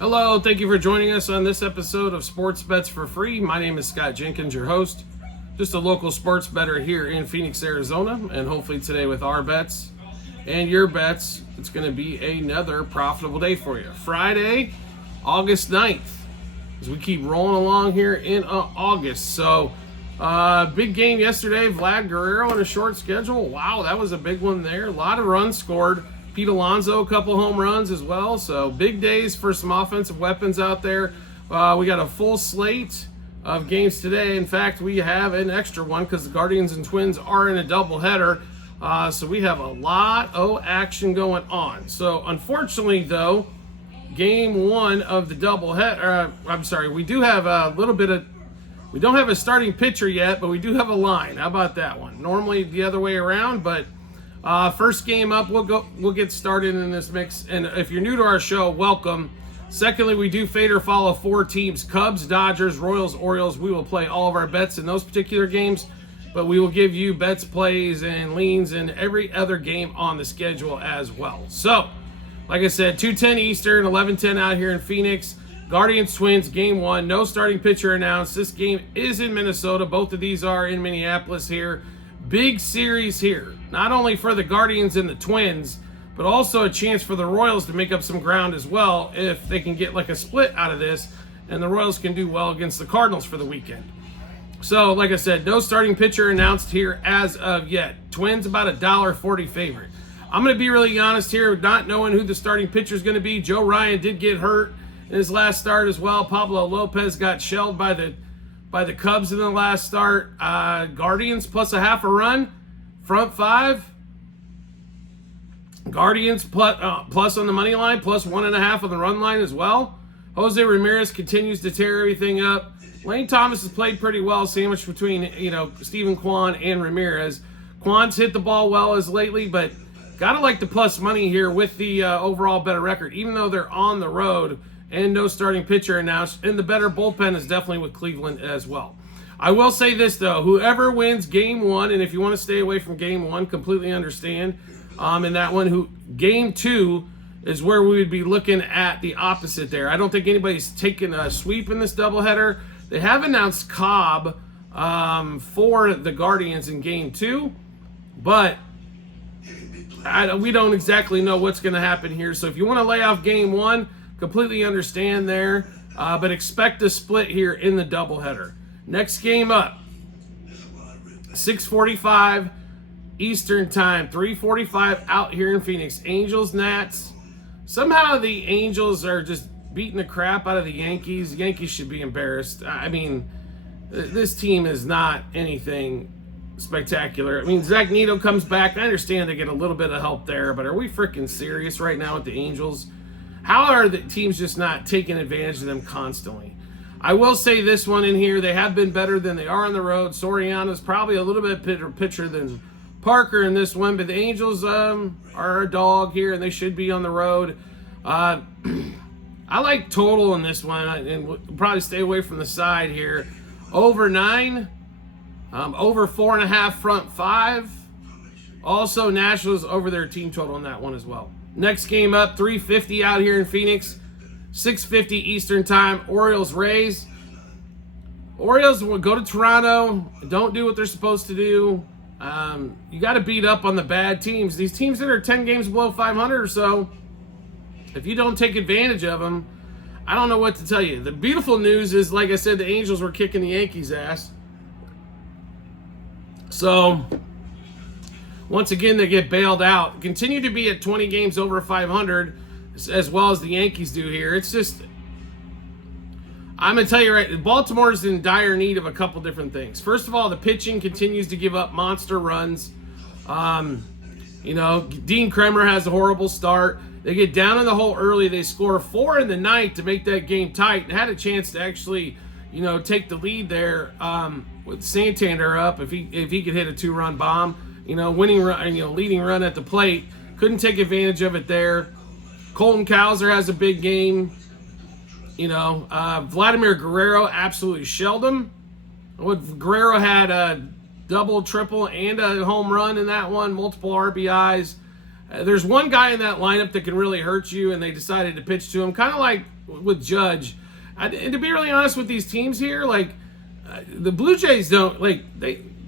Hello, thank you for joining us on this episode of Sports Bets for Free. My name is Scott Jenkins, your host. Just a local sports bettor here in Phoenix, Arizona, and hopefully today with our bets and your bets, it's going to be another profitable day for you. Friday, August 9th, as we keep rolling along here in August. So, big game yesterday, Vlad Guerrero on a short schedule. Wow, that was a big one there. A lot of runs scored. Pete Alonso, a couple home runs as well. So big days for some offensive weapons out there. We got a full slate of games today. In fact, we have an extra one because the Guardians and Twins are in a doubleheader. So we have a lot of action going on. So unfortunately, though, game one of the doubleheader, we do have a little bit of, we don't have a starting pitcher yet, but we do have a line. How about that one? Normally the other way around, but first game up, we'll get started in this mix. And if you're new to our show, welcome. Secondly, we do fade or follow four teams: Cubs, Dodgers, Royals, Orioles. We will play all of our bets in those particular games, but we will give you bets, plays, and leans in every other game on the schedule as well. So, like I said, 2:10 Eastern, 11:10 out here in Phoenix. Guardians, Twins, game one. No starting pitcher announced. This game is in Minnesota. Both of these are in Minneapolis here. Big series here, not only for the Guardians and the Twins, but also a chance for the Royals to make up some ground as well if they can get like a split out of this, and the Royals can do well against the Cardinals for the weekend. So, like I said, no starting pitcher announced here as of yet. Twins about a $1.40 favorite. I'm going to be really honest here, not knowing who the starting pitcher is going to be. Joe Ryan did get hurt in his last start as well. Pablo Lopez got shelled by the Cubs in the last start. Guardians plus a half a run. Front five. Guardians plus on the money line, plus 1.5 on the run line as well. Jose Ramirez continues to tear everything up. Lane Thomas has played pretty well, sandwiched between Stephen Kwan and Ramirez. Kwan's hit the ball well as lately, but gotta like the plus money here with the overall better record, even though they're on the road. And no starting pitcher announced. And the better bullpen is definitely with Cleveland as well. I will say this, though. Whoever wins game one, and if you want to stay away from game one, completely understand. In that one, game two is where we would be looking at the opposite there. I don't think anybody's taking a sweep in this doubleheader. They have announced Cobb for the Guardians in game two, but we don't exactly know what's going to happen here. So if you want to lay off game one, completely understand there, but expect a split here in the doubleheader. Next game up, 6:45 Eastern time, 3:45 out here in Phoenix. Angels, Nats. Somehow the Angels are just beating the crap out of the Yankees. The Yankees should be embarrassed. I mean, this team is not anything spectacular. I mean, Zach Neto comes back. I understand they get a little bit of help there, but are we freaking serious right now with the Angels? How are the teams just not taking advantage of them constantly? I will say this one in here. They have been better than they are on the road. Soriano's probably a little bit better pitcher than Parker in this one, but the Angels are a dog here, and they should be on the road. I like total in this one, and we'll probably stay away from the side here. Over 9, over 4.5 front 5. Also, Nationals over their team total on that one as well. Next game up, 3:50 out here in Phoenix, 6:50 Eastern time, Orioles, Rays. Orioles will go to Toronto, don't do what they're supposed to do. You got to beat up on the bad teams. These teams that are 10 games below 500 or so, if you don't take advantage of them, I don't know what to tell you. The beautiful news is, like I said, the Angels were kicking the Yankees' ass. So, once again, they get bailed out. Continue to be at 20 games over 500, as well as the Yankees do here. It's just, I'm going to tell you right, Baltimore's in dire need of a couple different things. First of all, the pitching continues to give up monster runs. Dean Kremer has a horrible start. They get down in the hole early. They score 4 in the ninth to make that game tight, and had a chance to actually, take the lead there with Santander up if he could hit a 2-run bomb. Winning run, leading run at the plate. Couldn't take advantage of it there. Colton Cowser has a big game. Vladimir Guerrero absolutely shelled him. Guerrero had a double, triple, and a home run in that one, multiple RBIs. There's one guy in that lineup that can really hurt you, and they decided to pitch to him, kind of like with Judge. And to be really honest with these teams here, like the Blue Jays don't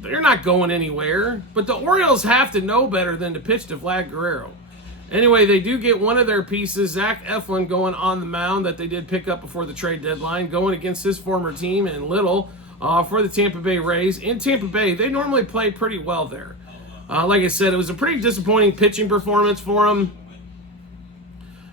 they're not going anywhere, but the Orioles have to know better than to pitch to Vlad Guerrero. Anyway, they do get one of their pieces, Zach Eflin, going on the mound that they did pick up before the trade deadline, going against his former team in Little for the Tampa Bay Rays. In Tampa Bay, they normally play pretty well there. Like I said, it was a pretty disappointing pitching performance for them.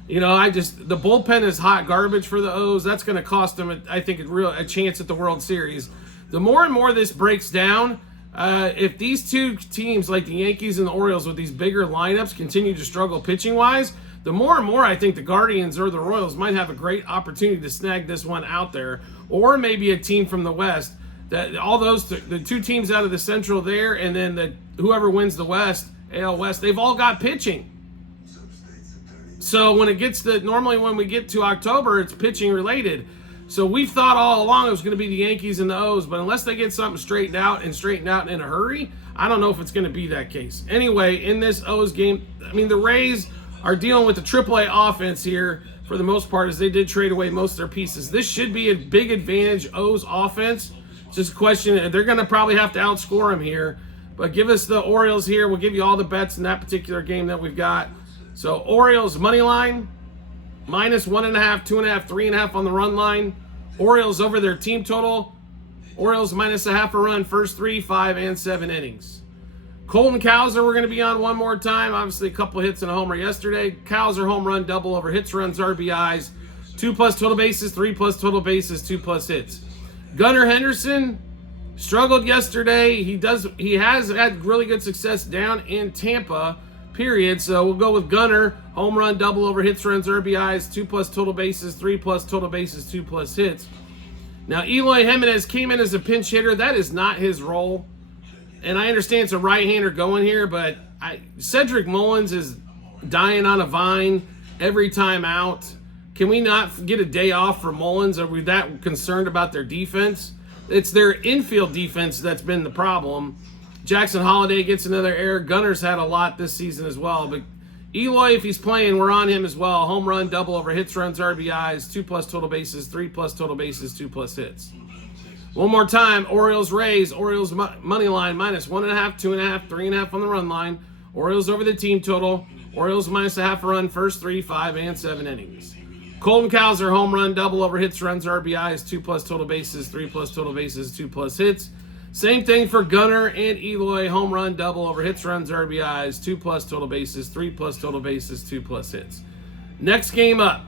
You know, the bullpen is hot garbage for the O's. That's going to cost them, I think, a chance at the World Series. The more and more this breaks down, if these two teams like the Yankees and the Orioles with these bigger lineups continue to struggle pitching-wise, the more and more I think the Guardians or the Royals might have a great opportunity to snag this one out there, or maybe a team from the West. That all those the two teams out of the Central there, and then whoever wins the West, AL West, they've all got pitching. So when normally when we get to October, it's pitching related. So we've thought all along it was going to be the Yankees and the O's, but unless they get something straightened out in a hurry, I don't know if it's going to be that case. Anyway, in this O's game, I mean, the Rays are dealing with the AAA offense here for the most part, as they did trade away most of their pieces. This should be a big advantage, O's offense. It's just a question, they're going to probably have to outscore them here. But give us the Orioles here. We'll give you all the bets in that particular game that we've got. So Orioles money line, -1.5, 2.5, 3.5 on the run line. Orioles over their team total. Orioles -0.5 a run, first 3, 5, and 7 innings. Colton Cowser, we're going to be on one more time. Obviously, a couple hits and a homer yesterday. Cowser home run, double over hits, runs, RBIs. 2+ total bases, 3+ total bases, 2+ hits. Gunnar Henderson struggled yesterday. He has had really good success down in Tampa, period. So we'll go with Gunnar, home run, double over hits, runs, RBIs, 2+ total bases, 3+ total bases, 2+ hits. Now, Eloy Jimenez came in as a pinch hitter. That is not his role. And I understand it's a right-hander going here, but Cedric Mullins is dying on a vine every time out. Can we not get a day off for Mullins? Are we that concerned about their defense? It's their infield defense that's been the problem. Jackson Holliday gets another error. Gunnar's had a lot this season as well. But Eloy, if he's playing, we're on him as well. Home run, double over hits, runs, RBIs, 2+ total bases, 3+ total bases, 2+ hits. One more time, Orioles Rays. Orioles money line, -1.5, 2.5, 3.5 on the run line. Orioles over the team total. Orioles -0.5 a run, first 3, 5, and 7 innings. Colton Cowser, home run, double over hits, runs, RBIs, 2+ total bases, 3+ total bases, 2+ hits. Same thing for Gunnar and Eloy, home run, double over hits, runs, RBIs, 2+ total bases, 3+ total bases, 2+ hits. Next game up,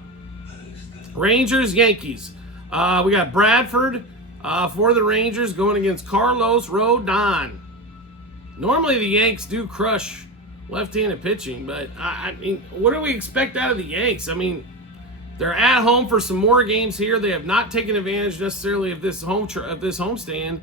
Rangers, Yankees. We got Bradford for the Rangers going against Carlos Rodon. Normally the Yanks do crush left-handed pitching, but I mean, what do we expect out of the Yanks? I mean, they're at home for some more games here. They have not taken advantage necessarily of this homestand,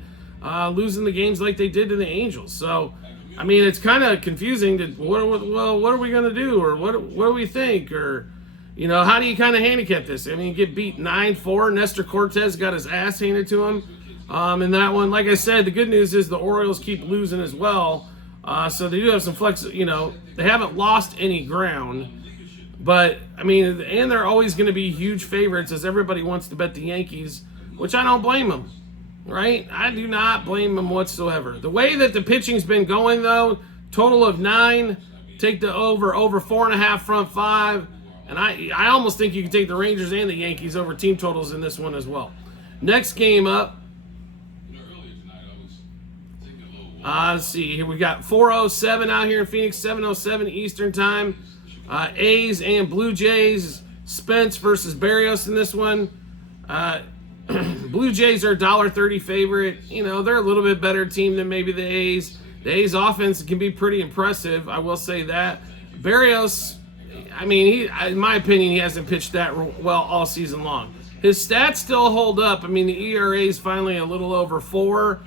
losing the games like they did to the Angels. So, I mean, it's kind of confusing. What are we going to do, or what do we think, or you know, how do you kind of handicap this? I mean, you get beat 9-4. Nestor Cortez got his ass handed to him in that one. Like I said, the good news is the Orioles keep losing as well, so they do have some flex. You know, they haven't lost any ground. But, I mean, and they're always going to be huge favorites as everybody wants to bet the Yankees, which I don't blame them, right? I do not blame them whatsoever. The way that the pitching's been going, though, total of 9, take the over 4.5 front 5, and I almost think you can take the Rangers and the Yankees over team totals in this one as well. Next game up, let's see, here we got 4:07 out here in Phoenix, 7:07 Eastern Time. A's and Blue Jays, Spence versus Berrios in this one. Blue Jays are $1.30 favorite. You know, they're a little bit better team than maybe the A's. The A's offense can be pretty impressive, I will say that. Berrios, I mean, in my opinion, he hasn't pitched that well all season long. His stats still hold up. I mean, the ERA is finally a little over 4.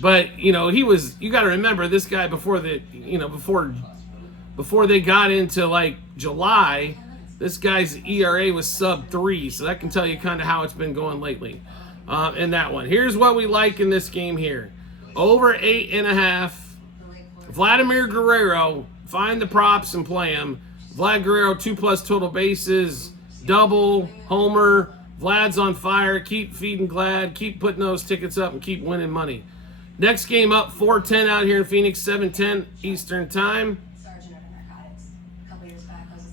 But, you know, you got to remember, this guy before they got into like July, this guy's ERA was sub 3, so that can tell you kind of how it's been going lately in that one. Here's what we like in this game here. Over 8.5. Vladimir Guerrero find the props and play them. Vlad Guerrero, 2+ total bases, double, homer. Vlad's on fire. Keep feeding Glad. Keep putting those tickets up and keep winning money. Next game up, 4:10 out here in Phoenix, 7:10 Eastern Time.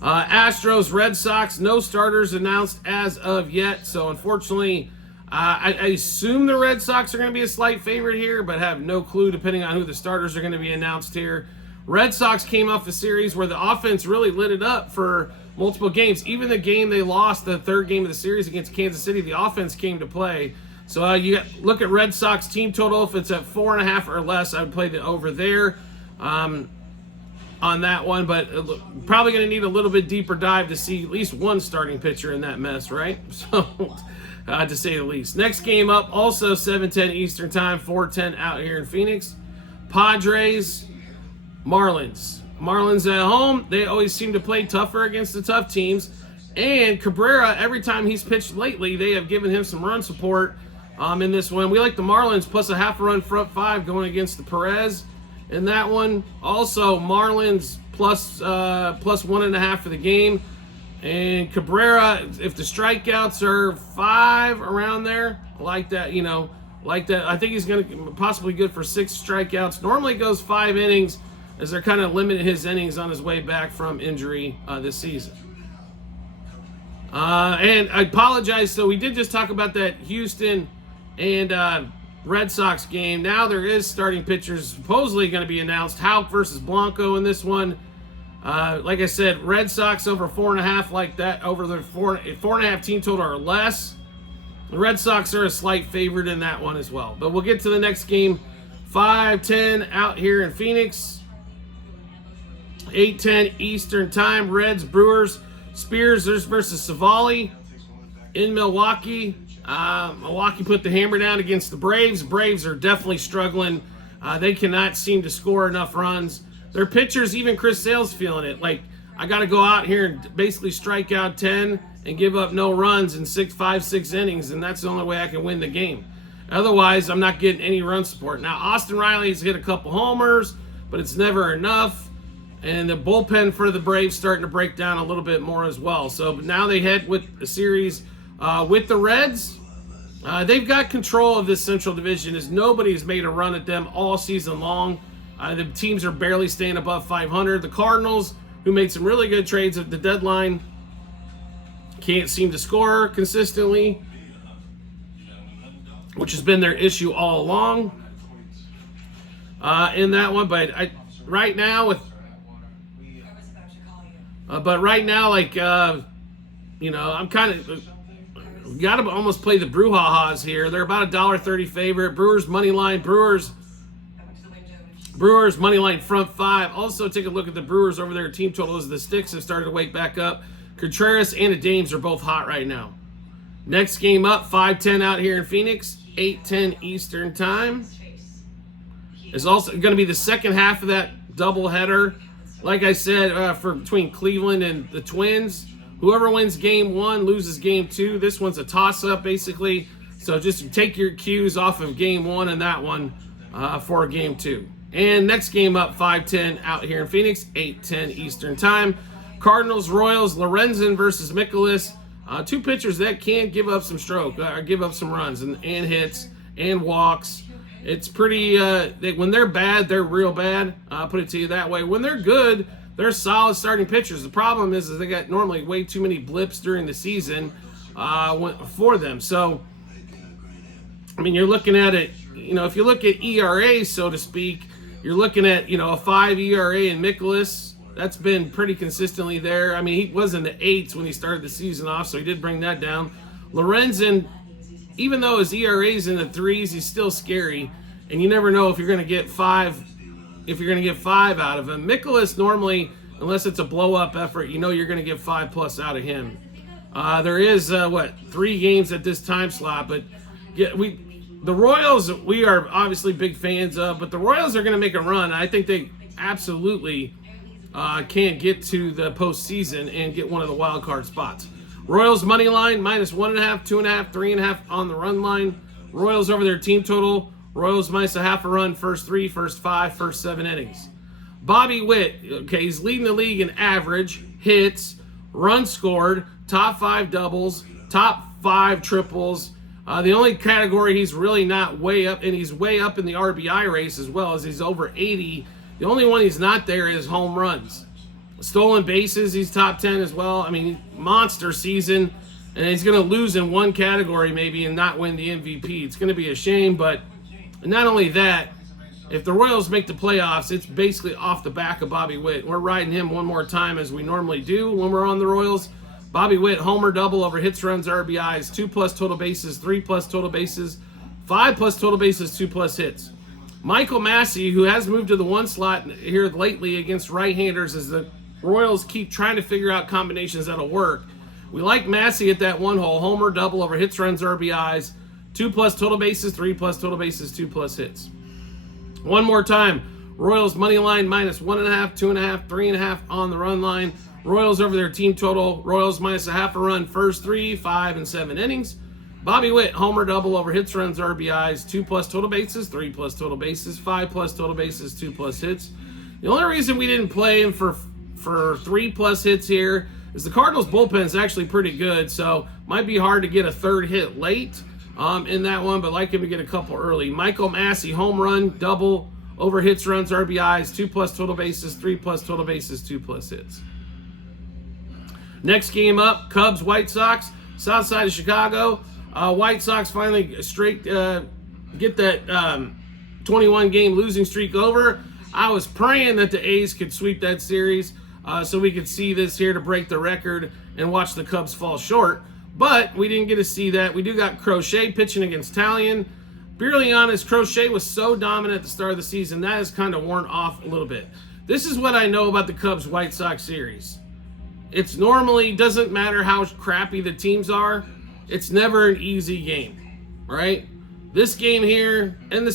Astros, Red Sox, no starters announced as of yet. So unfortunately, I assume the Red Sox are going to be a slight favorite here, but have no clue depending on who the starters are going to be announced here. Red Sox came off a series where the offense really lit it up for multiple games. Even the game they lost, the third game of the series against Kansas City, the offense came to play. So you look at Red Sox team total. If it's at 4.5 or less, I would play the over there on that one. But probably going to need a little bit deeper dive to see at least one starting pitcher in that mess, right? So to say the least. Next game up, also 7:10 Eastern Time, 4:10 out here in Phoenix. Padres, Marlins. Marlins at home. They always seem to play tougher against the tough teams. And Cabrera, every time he's pitched lately, they have given him some run support in this one. We like the Marlins plus a half a run front five going against the Perez in that one. Also, Marlins plus 1.5 for the game. And Cabrera, if the strikeouts are 5 around there, like that, like that. I think he's going to possibly good for 6 strikeouts. Normally it goes 5 innings, as they're kind of limiting his innings on his way back from injury this season. And I apologize. So we did just talk about that Houston and Red Sox game. Now there is starting pitchers supposedly going to be announced. Houck versus Blanco in this one. Like I said, Red Sox over 4.5 like that, over the 4.5 team total or less. The Red Sox are a slight favorite in that one as well. But we'll get to the next game. 5:10 out here in Phoenix. 8:10 Eastern Time. Reds, Brewers. Spears versus Savali in Milwaukee. Milwaukee put the hammer down against the Braves. Braves are definitely struggling. They cannot seem to score enough runs. Their pitchers, even Chris Sale's feeling it. Like, I got to go out here and basically strike out 10 and give up no runs in 5-6 innings, and that's the only way I can win the game. Otherwise, I'm not getting any run support. Now, Austin Riley's hit a couple homers, but it's never enough. And the bullpen for the Braves starting to break down a little bit more as well. So now they head with a series with the Reds. They've got control of this Central Division, as nobody's made a run at them all season long. The teams are barely staying above 500. The Cardinals, who made some really good trades at the deadline, can't seem to score consistently, which has been their issue all along in that one. But right now, I'm kind of got to almost play the Brouhahas here. They're about $1.30 favorite. Brewers money line. Brewers money line front 5. Also, take a look at the Brewers over there. Team totals. The Sticks have started to wake back up. Contreras and the Dames are both hot right now. Next game up, 5:10 out here in Phoenix, 8:10 Eastern Time. Is also going to be the second half of that doubleheader. Like I said, for between Cleveland and the Twins, whoever wins game 1 loses game 2. This one's a toss-up, basically. So just take your cues off of game 1 and that one for game 2. And next game up, 5:10 out here in Phoenix, 8:10 Eastern Time. Cardinals, Royals, Lorenzen versus Mikolas. 2 pitchers that can give up some give up some runs and hits and walks. It's pretty, when they're bad, they're real bad. I'll put it to you that way. When they're good, they're solid starting pitchers. The problem is they got normally way too many blips during the season for them. So, I mean, you're looking at it, if you look at ERA, so to speak, you're looking at, a 5 ERA in Mikolas. That's been pretty consistently there. I mean, he was in the 8s when he started the season off, so he did bring that down. Lorenzen, even though his ERA's in the 3s, he's still scary, and you never know if you're going to get 5 out of him. Mikolas normally, unless it's a blow-up effort, you're going to get 5+ out of him. There is 3 games at this time slot, but the Royals we are obviously big fans of, but the Royals are going to make a run. I think they absolutely can get to the postseason and get one of the wild card spots. Royals money line -1.5, 2.5, 3.5 on the run line. Royals over their team total. Royals minus a half a run, first 3, first 5, first 7 innings. Bobby Witt, okay, he's leading the league in average, hits, runs scored, top 5 doubles, top 5 triples. The only category he's really not way up, and he's way up in the RBI race as well, as he's over 80. The only one he's not there is home runs. Stolen bases, he's top 10 as well. I mean, monster season, and he's going to lose in one category maybe and not win the MVP. It's going to be a shame, but not only that, if the Royals make the playoffs, it's basically off the back of Bobby Witt. We're riding him one more time as we normally do when we're on the Royals. Bobby Witt, homer, double over hits, runs, RBIs, 2+ total bases, 3+ total bases, 5+ total bases, 2+ hits. Michael Massey, who has moved to the 1 slot here lately against right-handers as the Royals keep trying to figure out combinations that'll work. We like Massey at that 1 hole, homer, double over hits, runs, RBIs, 2+ total bases, 3+ total bases, 2+ hits. One more time, Royals money line -1.5, 2.5, 3.5 on the run line. Royals over their team total. Royals -0.5 a run, first 3, 5, and 7 innings. Bobby Witt, homer, double over hits, runs, RBIs, 2+ total bases, 3+ total bases, 5+ total bases, 2+ hits. The only reason we didn't play him for 3+ hits here is the Cardinals bullpen is actually pretty good, so might be hard to get a 3rd hit late in that one, but like him to get a couple early. Michael Massey, home run, double over hits, runs, RBIs, 2+ total bases, 3+ total bases, 2+ hits. Next game up, Cubs, White Sox, south side of Chicago. White Sox finally get that 21-game losing streak over. I was praying that the A's could sweep that series so we could see this here to break the record and watch the Cubs fall short. But we didn't get to see that. We do got Crochet pitching against Talion. Be really honest, Crochet was so dominant at the start of the season, that has kind of worn off a little bit. This is what I know about the Cubs-White Sox series. It's normally, doesn't matter how crappy the teams are, it's never an easy game, right? This game here, on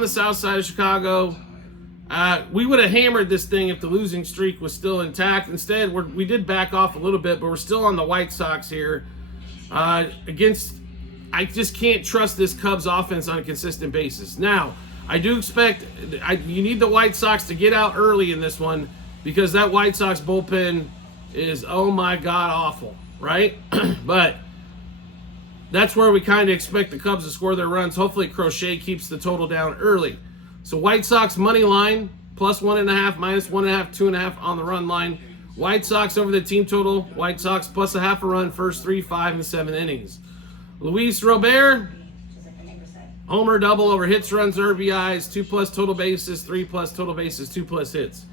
the south side of Chicago, we would have hammered this thing if the losing streak was still intact. Instead, we did back off a little bit, but we're still on the White Sox here. I just can't trust this Cubs offense on a consistent basis. Now, I do expect you need the White Sox to get out early in this one because that White Sox bullpen is, oh my God, awful, right? But that's where we kind of expect the Cubs to score their runs. Hopefully Crochet keeps the total down early. So White Sox money line, +1.5, -1.5, 2.5 on the run line. White Sox over the team total. White Sox +0.5 a run, first 3, 5, and 7 innings. Luis Robert, homer, double over hits, runs, RBIs, 2+ total bases, 3+ total bases, 2+ hits.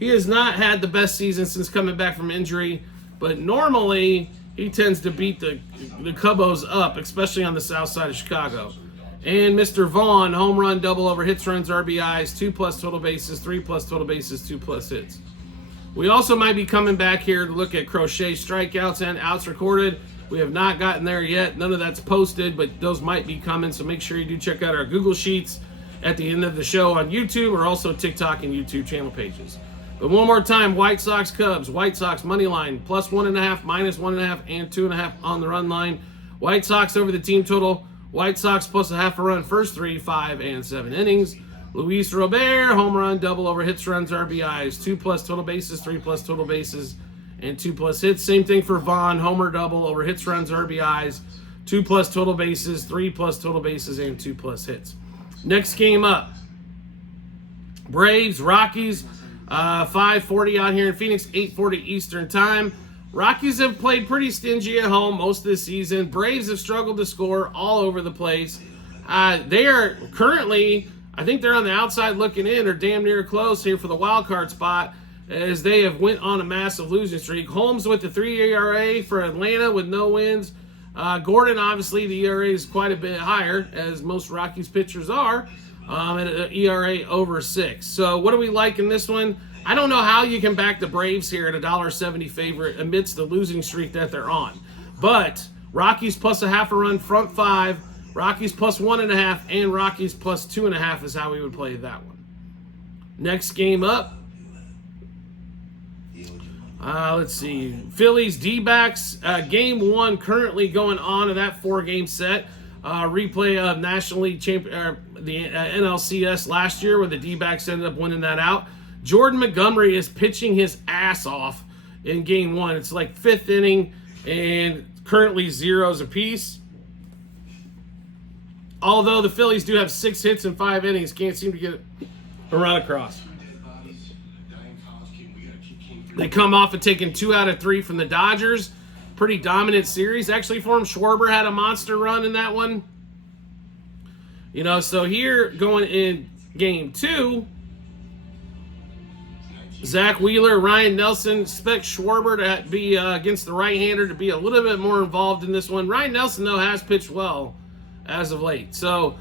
He has not had the best season since coming back from injury, but normally he tends to beat the Cubos up, especially on the south side of Chicago. And Mr. Vaughn, home run, double over hits, runs, RBIs, 2+ total bases, 3+ total bases, 2+ hits. We also might be coming back here to look at Crochet strikeouts and outs recorded. We have not gotten there yet. None of that's posted, but those might be coming, so make sure you do check out our Google Sheets at the end of the show on YouTube, or also TikTok and YouTube channel pages. But one more time, White Sox, Cubs. White Sox money line, +1.5, -1.5, and 2.5 on the run line. White Sox over the team total. White Sox +0.5 a run, first 3, 5, and 7 innings. Luis Robert, home run, double over hits, runs, RBIs, 2+ total bases, 3+ total bases, and 2+ hits. Same thing for Vaughn, homer, double over hits, runs, RBIs, 2+ total bases, 3+ total bases, and 2+ hits. Next game up, Braves, Rockies, 5:40 out here in Phoenix, 8:40 Eastern time. Rockies have played pretty stingy at home most of the season. Braves have struggled to score all over the place. They are currently, I think they're on the outside looking in, or damn near close here for the wild card spot, as they have went on a massive losing streak. Holmes with the 3 ERA for Atlanta with no wins. Gordon, obviously, the ERA is quite a bit higher, as most Rockies pitchers are, at an ERA over 6. So what do we like in this one? I don't know how you can back the Braves here at $1.70 favorite amidst the losing streak that they're on. But Rockies +0.5 a run, front 5, Rockies +1.5, and Rockies +2.5 is how we would play that one. Next game up, let's see, Phillies, D-backs, game 1 currently going on of that 4-game set. Replay of National League the NLCS last year, where the D-backs ended up winning that out. Jordan Montgomery is pitching his ass off in game one. It's like 5th inning and currently 0s apiece. Although the Phillies do have 6 hits in 5 innings, can't seem to get a run across. They come off of taking 2 out of 3 from the Dodgers. Pretty dominant series actually for him. Schwarber had a monster run in that one. You know, so here going in game 2, Zach Wheeler, Ryan Nelson, expect Schwarber to be against the right-hander to be a little bit more involved in this one. Ryan Nelson, though, has pitched well as of late. So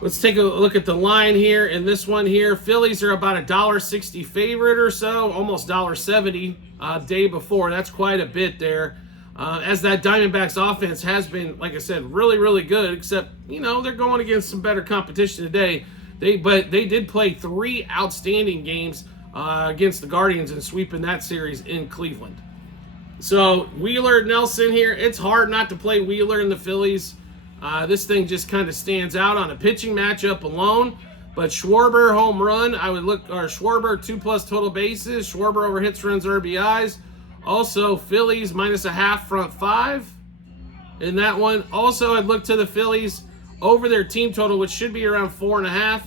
let's take a look at the line here. In this one here, Phillies are about $1.60 favorite or so, almost $1.70 day before. That's quite a bit there. As that Diamondbacks offense has been, like I said, really, really good, except, you know, they're going against some better competition today. But they did play 3 outstanding games against the Guardians and sweeping that series in Cleveland. So Wheeler, Nelson here, it's hard not to play Wheeler in the Phillies. This thing just kind of stands out on a pitching matchup alone. But Schwarber home run, I would look, or Schwarber 2+ total bases, Schwarber over hits, runs, RBIs. Also Phillies -0.5 front 5 in that one. Also I'd look to the Phillies over their team total, which should be around 4.5.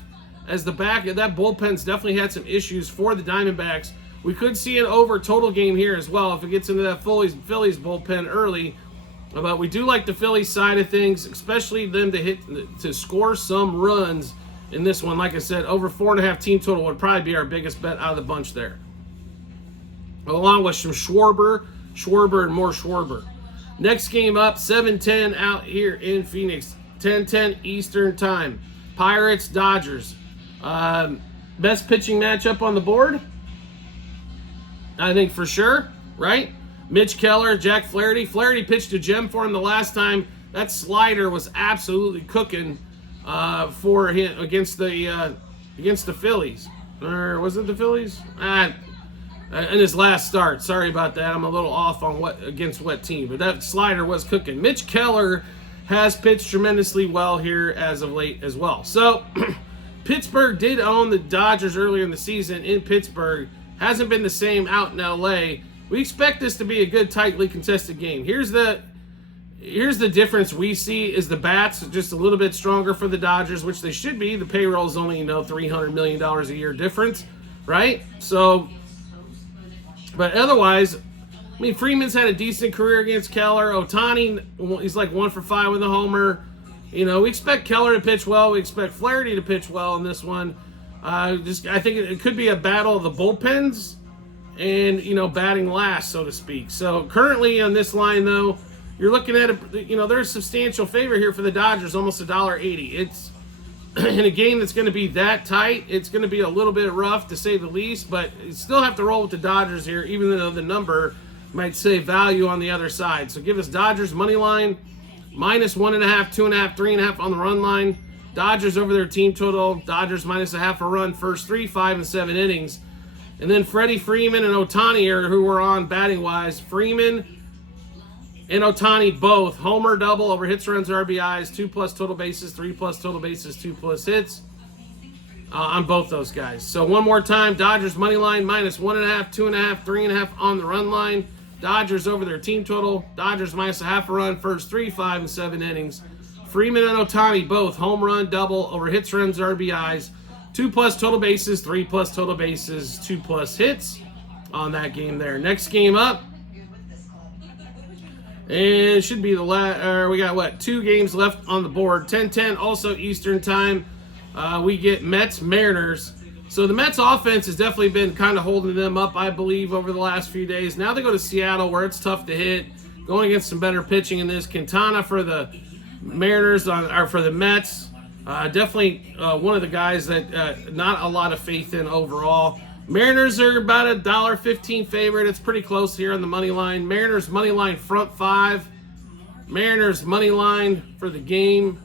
As the back of that bullpen's definitely had some issues for the Diamondbacks. We could see an over total game here as well if it gets into that Phillies bullpen early. But we do like the Phillies side of things, especially them to score some runs in this one. Like I said, over 4.5 team total would probably be our biggest bet out of the bunch there. Along with some Schwarber, and more Schwarber. Next game up, 7:10 out here in Phoenix. 10:10 Eastern Time. Pirates, Dodgers. Best pitching matchup on the board? I think for sure, right? Mitch Keller, Jack Flaherty. Flaherty pitched a gem for him the last time. That slider was absolutely cooking for him against the Phillies. Or was it the Phillies? In his last start. Sorry about that. I'm a little off on against what team, but that slider was cooking. Mitch Keller has pitched tremendously well here as of late as well. So Pittsburgh did own the Dodgers earlier in the season in Pittsburgh. Hasn't been the same out in LA. We expect this to be a good, tightly contested game. Here's the difference we see is the bats just a little bit stronger for the Dodgers, which they should be. The payroll is only, $300 million a year difference, right? So, but otherwise, I mean, Freeman's had a decent career against Keller. Ohtani, he's like 1 for 5 with a homer. We expect Keller to pitch well. We expect Flaherty to pitch well in this one. I think it could be a battle of the bullpens and, batting last, so to speak. So currently on this line, though, you're looking at there's a substantial favor here for the Dodgers, almost $1.80. It's in a game that's going to be that tight. It's going to be a little bit rough, to say the least, but you still have to roll with the Dodgers here, even though the number might say value on the other side. So give us Dodgers money line, -1.5, 2.5, 3.5 on the run line. Dodgers over their team total. Dodgers -0.5 a run, first 3, 5, and 7 innings. And then Freddie Freeman and Ohtani are who we're on batting-wise. Freeman and Ohtani both. Homer double over hits, runs, RBIs, 2+ total bases, 3+ total bases, 2+ hits on both those guys. So one more time, Dodgers money line, -1.5, 2.5, 3.5 on the run line. Dodgers over their team total. Dodgers -0.5 a run, first 3, 5, and 7 innings. Freeman and Ohtani both home run double over hits, runs, RBIs, 2+ total bases, 3+ total bases, 2+ hits on that game there. Next game up, and it should be the last. We got 2 games left on the board. 10:10 also Eastern Time. We get Mets Mariners. So the Mets offense has definitely been kind of holding them up, I believe, over the last few days. Now they go to Seattle, where it's tough to hit, going against some better pitching in this. Quintana for the Mariners or for the Mets. Definitely one of the guys that not a lot of faith in overall. Mariners are about $1.15 favorite. It's pretty close here on the money line. Mariners money line front 5. Mariners money line for the game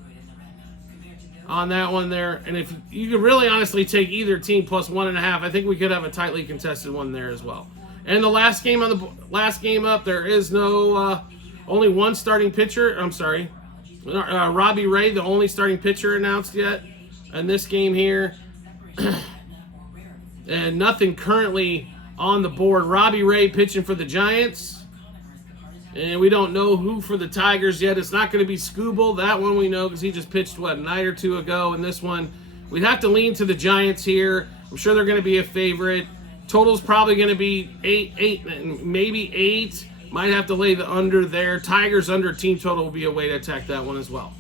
on that one there. And if you could really honestly take either team +1.5, I think we could have a tightly contested one there as well. And the last game up, there is no only one starting pitcher. I'm sorry. Robbie Ray, the only starting pitcher announced yet in this game here. And nothing currently on the board. Robbie Ray pitching for the Giants. And we don't know who for the Tigers yet. It's not going to be Scooble. That one we know because he just pitched, a night or two ago. And this one, we'd have to lean to the Giants here. I'm sure they're going to be a favorite. Total's probably going to be 8, maybe 8. Might have to lay the under there. Tigers under team total will be a way to attack that one as well.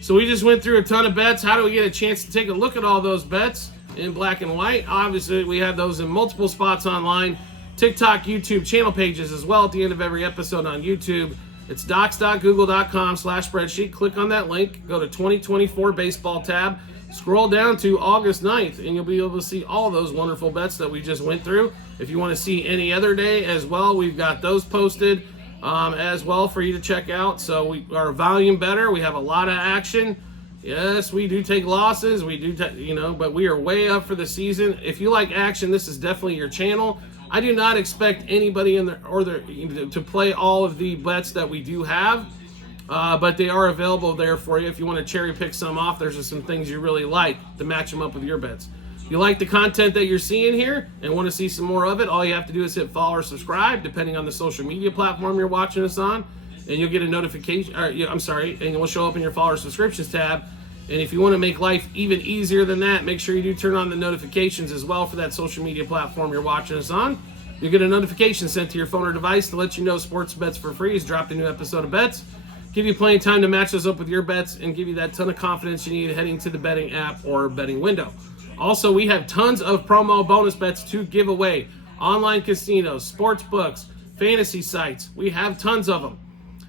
So we just went through a ton of bets. How do we get a chance to take a look at all those bets in black and white? Obviously, we have those in multiple spots online. TikTok, YouTube channel pages as well at the end of every episode on YouTube. It's docs.google.com/spreadsheet. Click on that link. Go to 2024 baseball tab. Scroll down to August 9th, and you'll be able to see all those wonderful bets that we just went through. If you want to see any other day as well, we've got those posted as well for you to check out. So we are volume better. We have a lot of action. Yes, we do take losses. We do, but we are way up for the season. If you like action, this is definitely your channel. I do not expect anybody to play all of the bets that we do have, but they are available there for you. If you want to cherry pick some off, there's just some things you really like to match them up with your bets. If you like the content that you're seeing here and want to see some more of it, all you have to do is hit follow or subscribe, depending on the social media platform you're watching us on, and you'll get a notification. And it will show up in your follow or subscriptions tab. And if you want to make life even easier than that, make sure you do turn on the notifications as well for that social media platform you're watching us on. You'll get a notification sent to your phone or device to let you know Sports Bets for Free has dropped a new episode of bets. Give you plenty of time to match those up with your bets and give you that ton of confidence you need heading to the betting app or betting window. Also, we have tons of promo bonus bets to give away. Online casinos, sports books, fantasy sites. We have tons of them.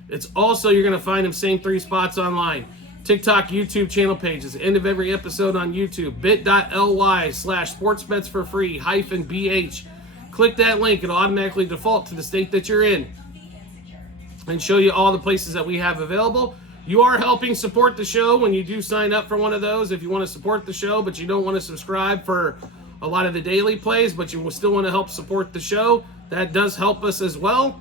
It's also, you're going to find them same 3 spots online. TikTok, YouTube channel pages. End of every episode on YouTube. bit.ly/sportsbetsforfree-bh. Click that link. It'll automatically default to the state that you're in and show you all the places that we have available. You are helping support the show when you do sign up for one of those. If you want to support the show, but you don't want to subscribe for a lot of the daily plays, but you still want to help support the show, that does help us as well.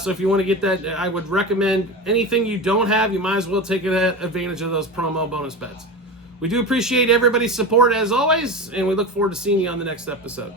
So if you want to get that, I would recommend anything you don't have, you might as well take advantage of those promo bonus bets. We do appreciate everybody's support as always, and we look forward to seeing you on the next episode.